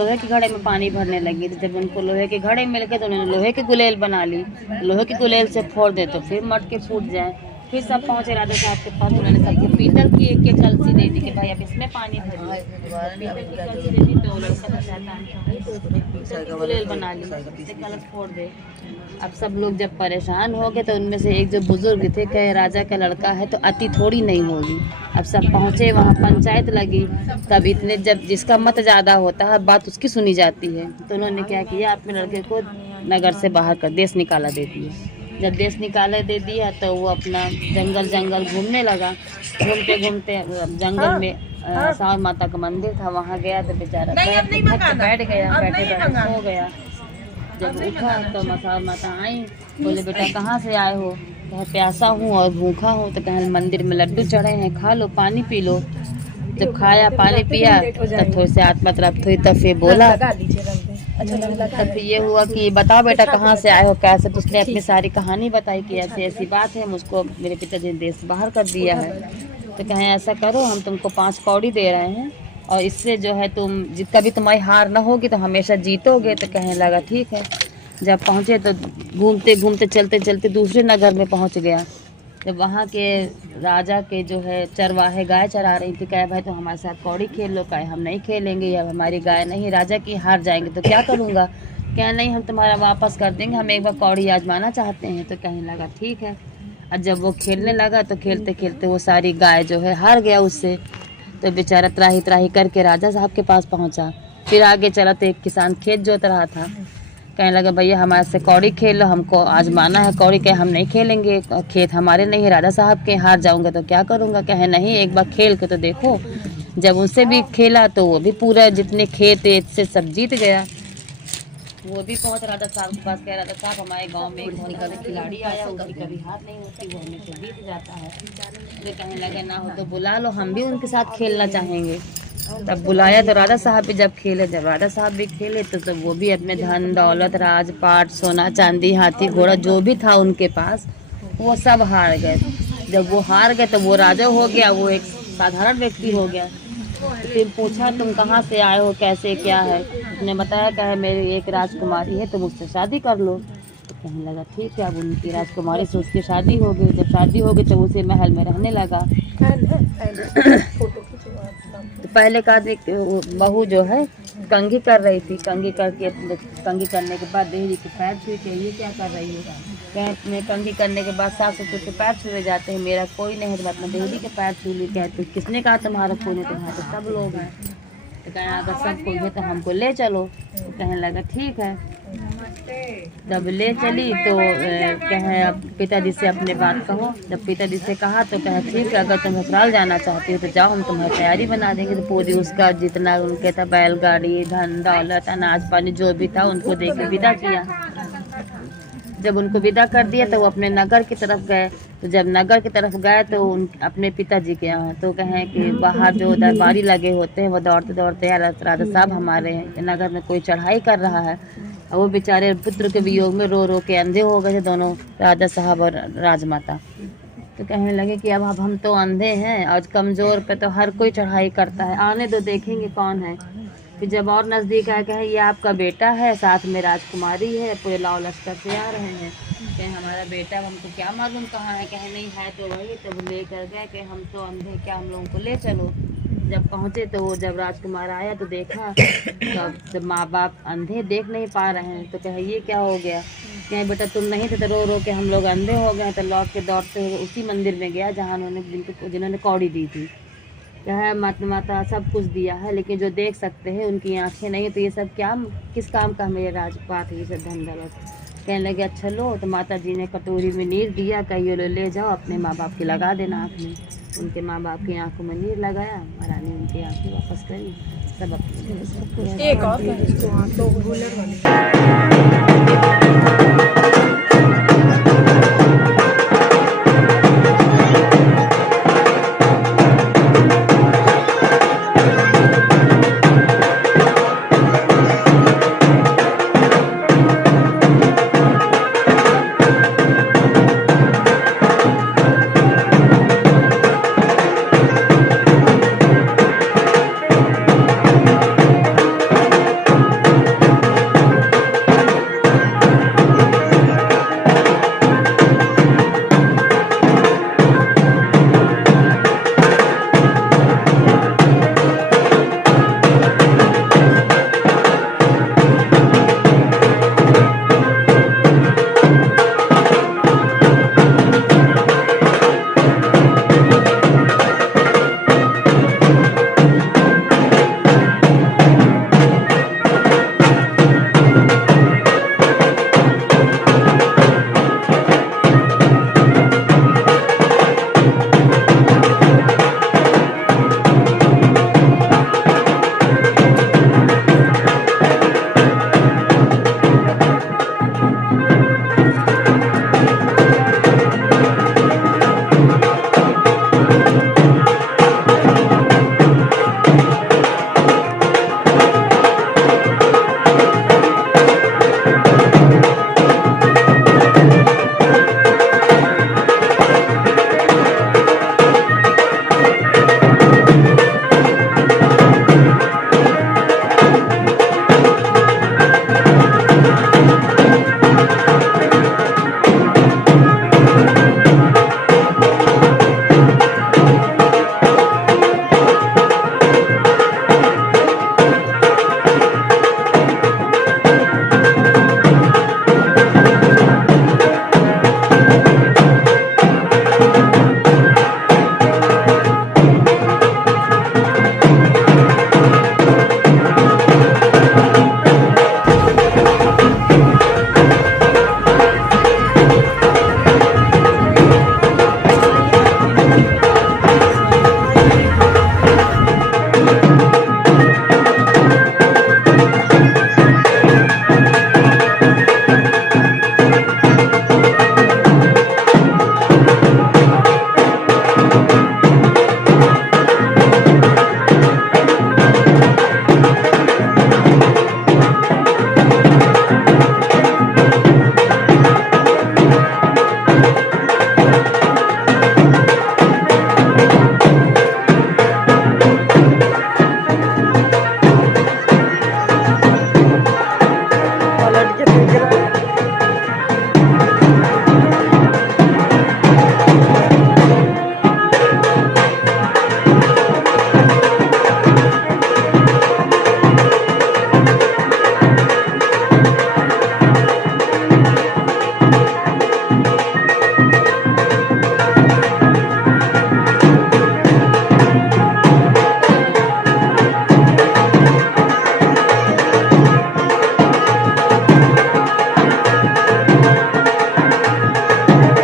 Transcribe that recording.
लोहे के घड़े में पानी भरने लगी। तो जब उनको लोहे के घड़े मिल गए तो उन्होंने लोहे की गुलेल बना ली। लोहे की गुलेल से फोड़ दे तो फिर मटके फूट जाए। फिर सब पहुँचे राजा साहब के पास। उन्होंने सबके पीतल की एक एक कलसी दे दी कि भाई अब इसमें पानी भरिए। पीतल की कलसी दे दी तो लड़का का शैतान पीतल की गुलेल बना ली, उससे कलश फोड़ दे। अब सब लोग जब परेशान हो गए तो उनमें से एक जो बुजुर्ग थे कहे राजा का लड़का है तो अति थोड़ी नहीं होगी। अब सब पहुँचे, वहाँ पंचायत लगी। तब इतने जब जिसका मत ज़्यादा होता है बात उसकी सुनी जाती है। तो उन्होंने क्या किया, अपने लड़के को नगर से बाहर कर देश निकाला दे दिया। जब देश निकाला दे दिया तो वो अपना जंगल घूमने लगा। घूमते घूमते जंगल में सावर माता का मंदिर था, वहाँ गया तो बेचारा बैठ गया, बैठे सो गया। जब उठा तो सावर माता आई, बोले बेटा कहाँ से आए हो? कहे प्यासा हूँ और भूखा हूँ। तो कहे मंदिर में लड्डू चढ़े हैं, खा लो, पानी पी लो। जब खाया पानी पिया तब थोड़ी से आत्मा तरफ थी, तब फिर बोला। तब ये हुआ कि बताओ बेटा कहाँ से आए हो, कैसे? तो उसने अपनी सारी कहानी बताई कि ऐसी ऐसी बात है, मुझको मेरे पिताजी ने देश बाहर कर दिया है। तो कहें ऐसा करो, हम तुमको 5 कौड़ी दे रहे हैं और इससे जो है तुम कभी तुम्हारी हार ना होगी तो हमेशा जीतोगे। तो कहने लगा ठीक है। जब पहुँचे तो घूमते घूमते चलते चलते दूसरे नगर में पहुँच गया। जब वहाँ के राजा के जो है चरवाहे गाय चरा रही थी, कहे भाई तो हमारे साथ कौड़ी खेल लो। कहे हम नहीं खेलेंगे, अब हमारी गाय नहीं, राजा की हार जाएंगे तो क्या करूँगा? क्या नहीं, हम तुम्हारा वापस कर देंगे, हम एक बार कौड़ी आजमाना चाहते हैं। तो कहने लगा ठीक है। और जब वो खेलने लगा तो खेलते खेलते वो सारी गाय जो है हार गया उससे। तो बेचारा त्राही त्राही करके राजा साहब के पास पहुँचा। फिर आगे चला तो एक किसान खेत जोत रहा था। कहने लगा भैया हमारे से कौड़ी खेल लो, हमको आजमाना है कौड़ी। कहे हम नहीं खेलेंगे, खेत हमारे नहीं है, राजा साहब के, हार जाऊंगा तो क्या करूंगा? कहे नहीं, एक बार खेल के तो देखो। जब उनसे भी खेला तो वो भी पूरा जितने खेत से सब जीत गया। वो भी पहुंच राजा साहब के पास, कह राजा साहब हमारे गांव में एक बहुत बड़ा खिलाड़ी आया, उसकी कभी हार नहीं होती, वो हमें से जीत जाता है। तो कहने लगे ना हो तो बुला लो, हम भी उनके साथ खेलना चाहेंगे। तब बुलाया तो राजा साहब भी जब खेले, जब राजा साहब भी खेले तो वो भी अपने धन दौलत राजपाट सोना चांदी हाथी घोड़ा जो भी था उनके पास वो सब हार गए। जब वो हार गए तो वो राजा हो गया, वो एक साधारण व्यक्ति हो गया। फिर पूछा तुम कहाँ से आए हो, कैसे क्या है? उसने बताया कहे मेरी एक राजकुमारी है, तुम उससे शादी कर लो। तो कहने लगा ठीक है। अब उनकी राजकुमारी से उसकी शादी हो गई। जब शादी हो गई तो उसे महल में रहने लगा। तो पहले का बहू जो है कंघी कर रही थी, कंघी करने के बाद देहरी के पैर छुए के ये क्या कर रही है? कहे कंघी करने के बाद सास ससुर के पैर छुए जाते हैं, मेरा कोई नहीं है तो अपना देहरी के पैर छू ली। कहते किसने कहा तुम्हारा कोई नहीं, तुम्हारे तो सब लोग हैं। तो कहे अगर सब कोई है तो हमको ले चलो। तो कहने लगा ठीक है। जब ले चली तो कहे अब पिताजी से अपने बात कहो। जब पिताजी से कहा तो कहे ठीक है, अगर तुम ससुराल जाना चाहती हो तो जाओ, हम तुम्हारी तैयारी बना देंगे। तो पूरी उसका जितना उनके था बैलगाड़ी धन दौलत अनाज पानी जो भी था उनको दे के विदा किया। जब उनको विदा कर दिया तो वो अपने नगर की तरफ गए। तो जब नगर की तरफ गए तो अपने पिताजी के यहाँ तो कहें कि बाहर जो दरबारी लगे होते हैं वो दौड़ते दौड़ते राजा साहब हमारे नगर में कोई चढ़ाई कर रहा है। और वो बेचारे पुत्र के वियोग में रो रो के अंधे हो गए थे दोनों, राजा साहब और राजमाता। तो कहने लगे कि अब हम तो अंधे हैं और कमज़ोर पे तो हर कोई चढ़ाई करता है, आने दो देखेंगे कौन है। फिर जब और नज़दीक आए कहे ये आपका बेटा है, साथ में राजकुमारी है, पूरे लाव लश्कर से आ रहे हैं। कहे हमारा बेटा, हमको क्या मालूम कहाँ है? कहे नहीं है तो वही। तब लेकर गए कि हम तो अंधे, क्या हम लोगों को ले चलो। जब पहुँचे तो वो जब राजकुमार आया तो देखा जब माँ बाप अंधे देख नहीं पा रहे हैं। तो कहे ये क्या हो गया? कहे बेटा तुम नहीं थे तो रो रो के हम लोग अंधे हो गए। तो लौट के दौड़ते हुए उसी मंदिर में गया जहाँ जिन्होंने कौड़ी दी थी। कहे माता सब कुछ दिया है लेकिन जो देख सकते हैं उनकी आंखें नहीं, तो ये सब क्या किस काम का मेरे राजपाट है, ये सब धन दौलत। कहने लगे अच्छा लो। तो माता जी ने कटोरी में नीर दिया, कहिए लो ले जाओ अपने माँ बाप की लगा देना आँख में। उनके माँ बाप की आंखों में नीर लगाया, महारानी उनकी आंखें वापस करी। सब अपने